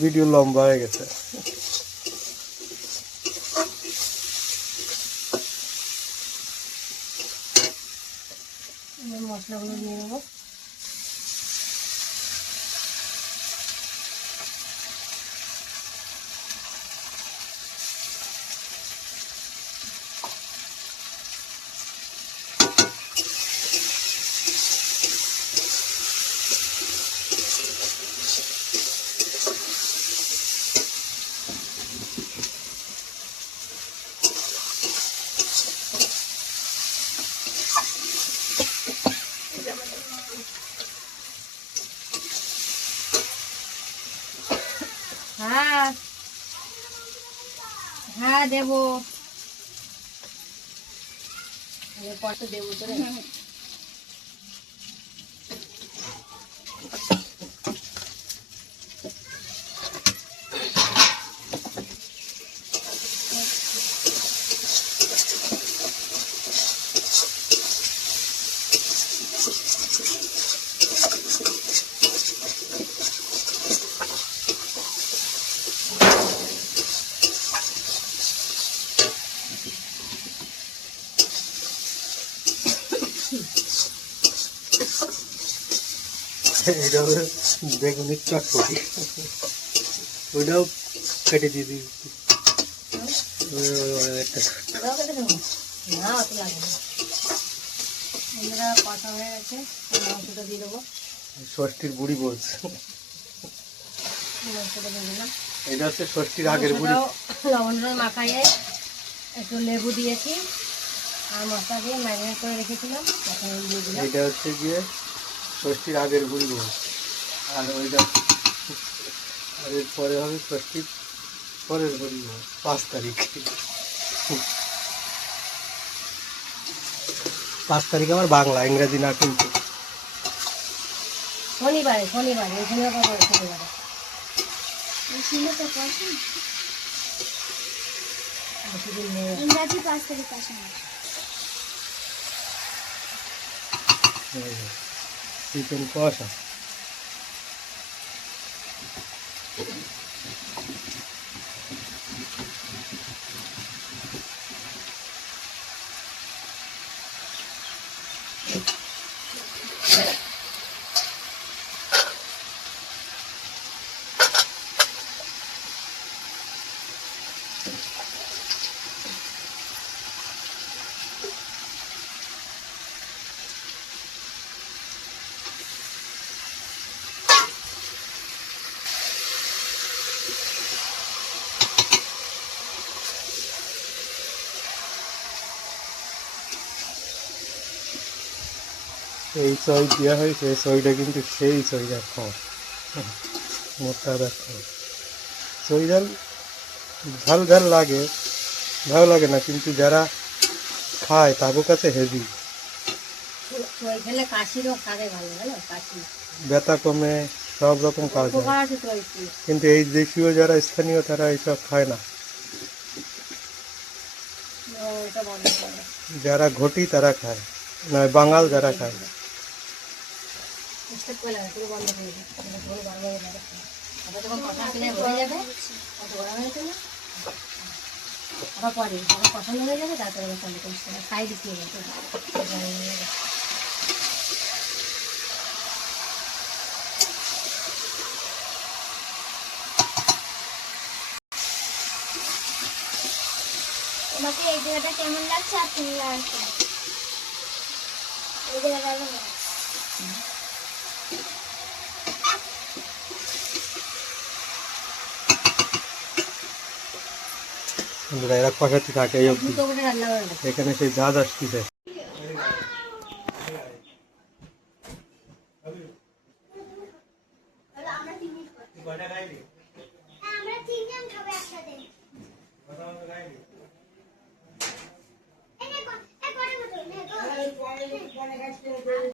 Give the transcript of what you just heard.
Video লম্বা হয়ে গেছে। মশলাগুলো দিয়ে দেবো। হ্যাঁ হ্যাঁ দেবো, কত দেবো তোরে? এটা হলো বেগুনের চটপটি, ওইটাও কেটে দিয়ে দিই। না অত লাগে না। বন্ধুরা কষা হয়ে গেছে, মাংসটা দিয়ে দেবো। ষষ্ঠীর বুড়ি বলছে, মাংসটা দিয়ে দিলাম। এটা হচ্ছে ষষ্ঠীর আগের বুড়ি। লবণ মাখাইয়ে একটু লেবু দিয়েছি আর মশলা দিয়ে ম্যারিনেট করে রেখেছিলাম, এখন দিয়ে দিলাম। এটা হচ্ছে গিয়ে ষষ্ঠীর আগের বুড়ি বলছে, আর ওইটা আর এরপরে হবে ষষ্ঠীর পরের বুড়ি বল, 5 তারিখ। 5 তারিখ আমার বাংলা, ইংরেজি না কিন্তু। শনিবারে এই শনিবারে শনিবারে ইংরাজি 5 তারিখ আসে না। চিকেন কষা। এই সই দেওয়া হয়েছে, এই সইটা কিন্তু সেই সই দেখো, মোটা দেখো। সই ঝাল ঝাল ঝাল লাগে, ভালো লাগে না, কিন্তু যারা খায় তাদের কাছে হেভি। ব্যথা কমে, সব রকম কাজ হয়, কিন্তু এই দেশীয় যারা স্থানীয় তারা এইসব খায় না। যারা ঘটি তারা খায়, নয় বাঙাল যারা খায়। পছন্দ হয়ে যাবে, তারপরে সাইড দিয়ে তোমাকে এই জায়গাটা কেমন লাগছে আর তুমি লাগছে এই জায়গাটা এরা কষাতে থাকে এই অবধি, এখানে সেই ঝাঁজ আসতেছে। আমরা 3 জন খাবো একসাথে।